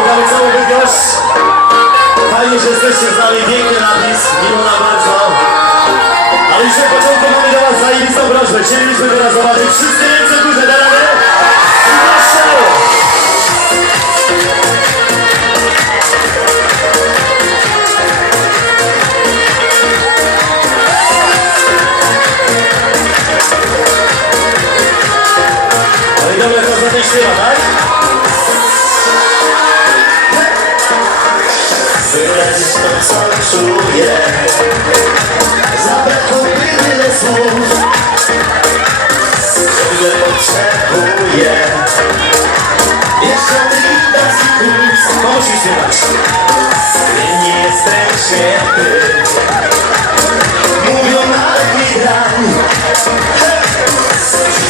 witamy całą Bydgoszcz. Fajnie, że jesteście z nami, piękny napis, miło nam bardzo. Ale już na początku mamy dla was zajebistą prośbę. Chcielibyśmy teraz zobaczyć wszystkie ręce górze, da radę?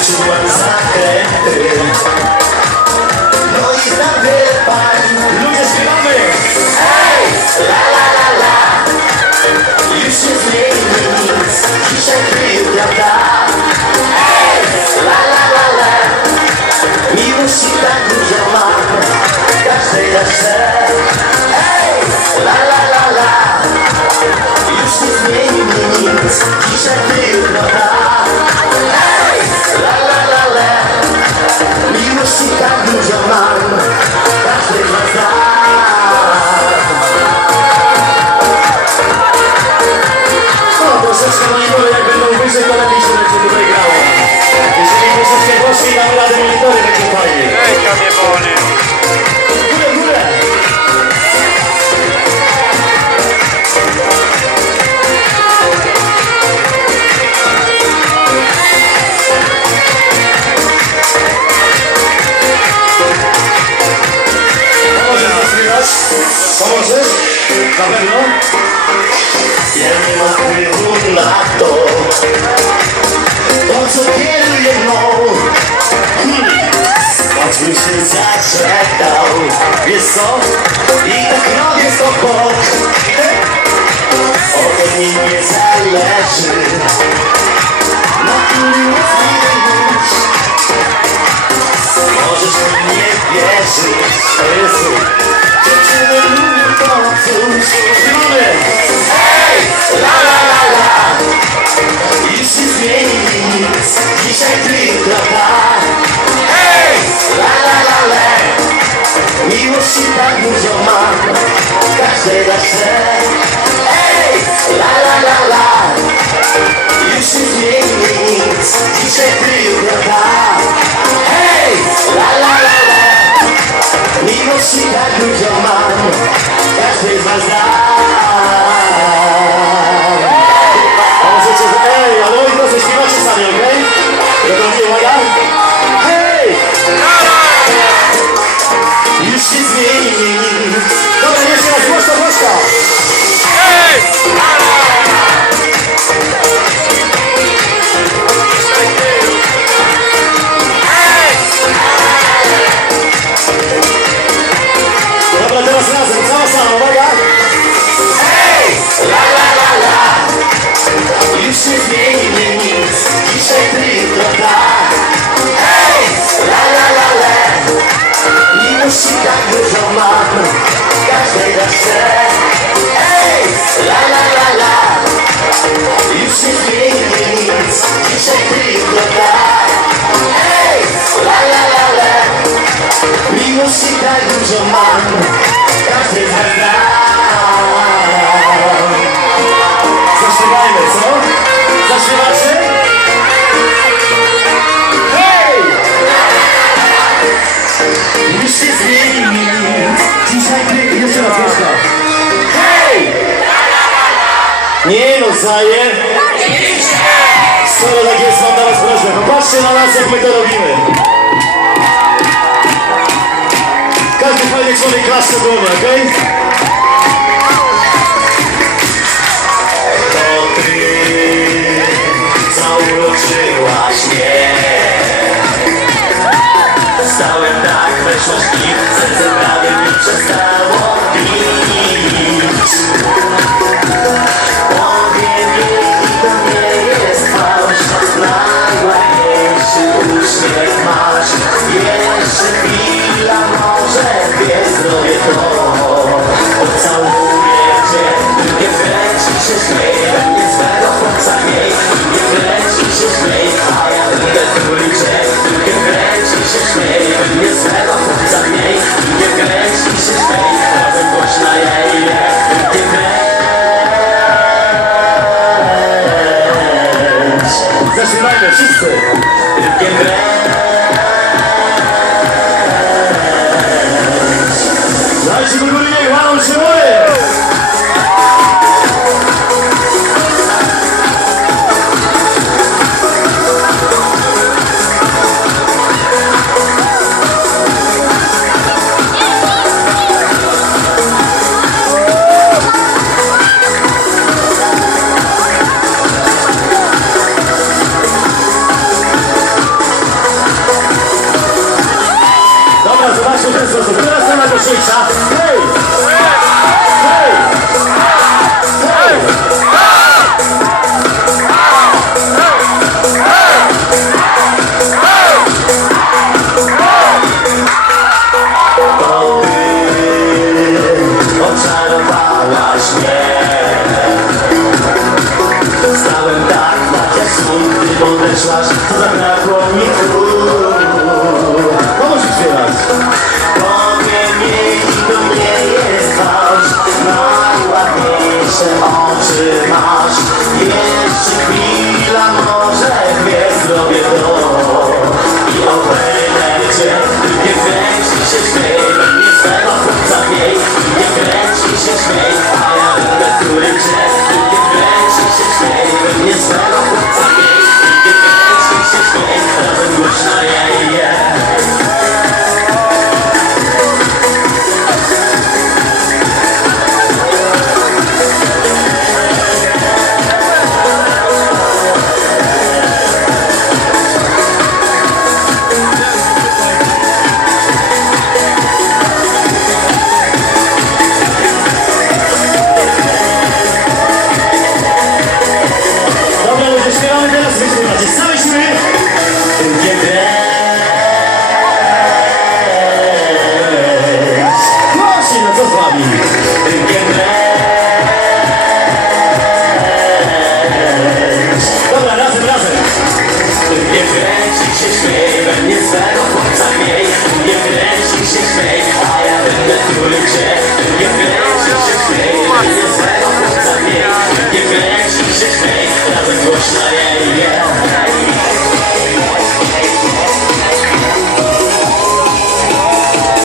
Czułem zakręty No i pań Ludzie śpiewamy! La la la la Już nie zmieni nic Dzisiaj ty, prawda? Ej, la la la la Miłości tak dużo mam Każdej jeszcze Ej, la la la la Już nie zmieni nic Dzisiaj ty, Jezu! La la la la Już nie zmieni nic Dzisiaj ty, prawda? Ej! La la la la tak da się! La la la la Już nie zmieni nic Dzisiaj Już Zaje! Skoro tak jest, mam dla was prośbę. Popatrzcie na nas, jak my to robimy. Każdy fajny człowiek klaszcze głowy, okej? To Zobaczmy w ten sposób. Teraz sama. Hej! Hej! Hej!